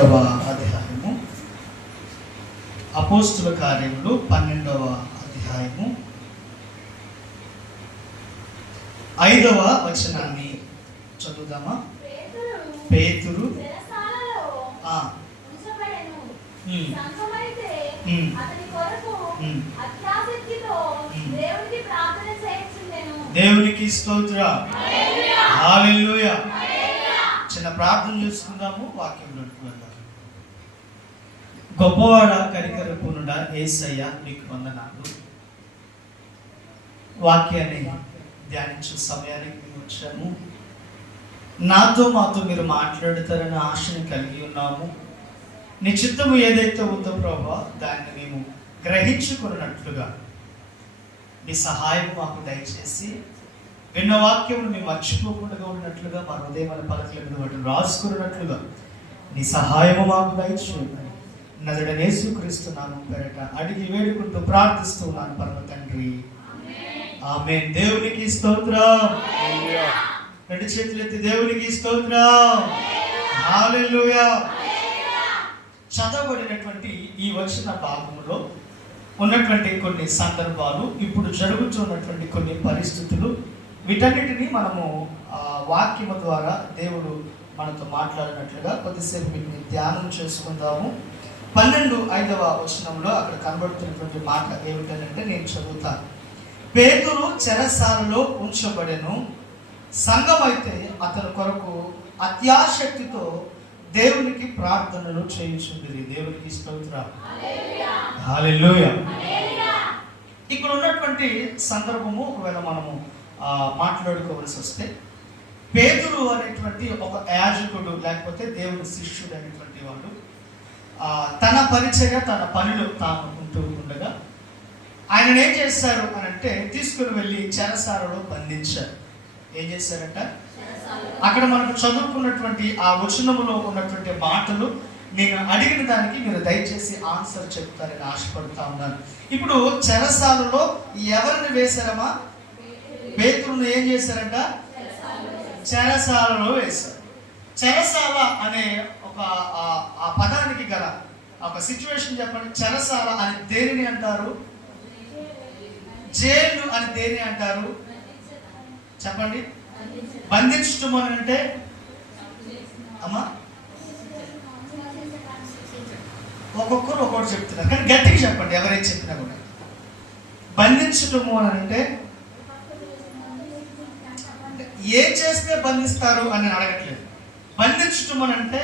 12వ అధ్యాయము, అపోస్తుల కార్యములు 12వ అధ్యాయము 5వ వచనాన్ని చదువుదామా? పేతురు దేవునికి స్తోత్రం, హల్లెలూయా. చిన్న ప్రార్థన చేసుకుందాము, వాక్యంలోకి వెళ్దాం. గొప్పవాడ కనికరపూర్ణుడా యేసయ్య, నీకు వందనాలు. వాక్యాన్ని ధ్యానించే సమయానికి మేము వచ్చాము. మాతో మీరు మాట్లాడతారని ఆశని కలిగి ఉన్నాము. నీ చిత్తము ఏదైతే ఉందో ప్రభా, దాన్ని మేము గ్రహించుకున్నట్లుగా నీ సహాయం మాకు దయచేసి విన్న వాక్యమును మేము మర్చిపోకుండా ఉన్నట్లుగా, మా హృదయమైన పలకల మీద వాటిని రాసుకున్నట్లుగా నీ సహాయము మాకు దయచేయమని నజరేయుడైన యేసుక్రీస్తు నామమున పేరట అడిగి వేడుకుంటూ ప్రార్థిస్తున్నాను పరమ తండ్రి, ఆమేన్. దేవునికి స్తోత్రం. రెండు చేతులు ఎత్తి దేవునికి స్తోత్రం, హల్లెలూయా. చదవబడినటువంటి ఈ వచన భాగంలో ఉన్నటువంటి కొన్ని సందర్భాలు, ఇప్పుడు జరుగుతున్నటువంటి కొన్ని పరిస్థితులు, వీటన్నిటినీ మనము వాక్యము ద్వారా దేవుడు మనతో మాట్లాడినట్లుగా కొద్దిసేపు వీటిని ధ్యానం చేసుకుందాము. 12వ వచనంలో అక్కడ కనబడుతున్నటువంటి మాట ఏమిటంటే, నేను చదువుతాను. పేతురు చెరసాలలో ఉంచబడెను, సంఘమైతే అతని కొరకు అత్యాశక్తితో దేవునికి ప్రార్థనలు చేయించుంది. దేవునికి స్తోత్రం, హల్లెలూయా. ఇక్కడ ఉన్నటువంటి సందర్భము ఒకవేళ మనము మాట్లాడుకోవలసి వస్తే, పేతురు అనేటువంటి ఒక యాజకుడు లేకపోతే దేవుని శిష్యుడు అనేటువంటి వాడు తన పరిచయ తన పనిలో తాను ఉంటూ ఉండగా ఆయన ఏం చేశారు అని అంటే, తీసుకుని వెళ్ళి చెరసాలలో బంధించారు. ఏం చేశారంట? అక్కడ మనకు చదువుకున్నటువంటి ఆ వచనములో ఉన్నటువంటి మాటలు నేను అడిగిన దానికి మీరు దయచేసి ఆన్సర్ చెప్తారని ఆశపడుతా ఉన్నాను. ఇప్పుడు చెరసాలలో ఎవరిని వేశారమ్మా? పేతురును ఏం చేశారంట? చెరసాలలో వేశారు. చెరసాల అనే ఒక ఆ పదానికి గల ఒక సిచ్యువేషన్ చెప్పండి. చెరసాల అని దేనిని అంటారు? జైలు అని దేని అంటారు? చెప్పండి. బంధించటం అని అంటే అమ్మా, ఒక్కొక్కరు ఒక్కొక్కటి చెప్తున్నారు, కానీ గట్టిగా చెప్పండి ఎవరైతే చెప్పినా కూడా. బంధించటము అని అంటే ఏం చేస్తే బంధిస్తారు అని అడగట్లేదు. బంధించటం అని అంటే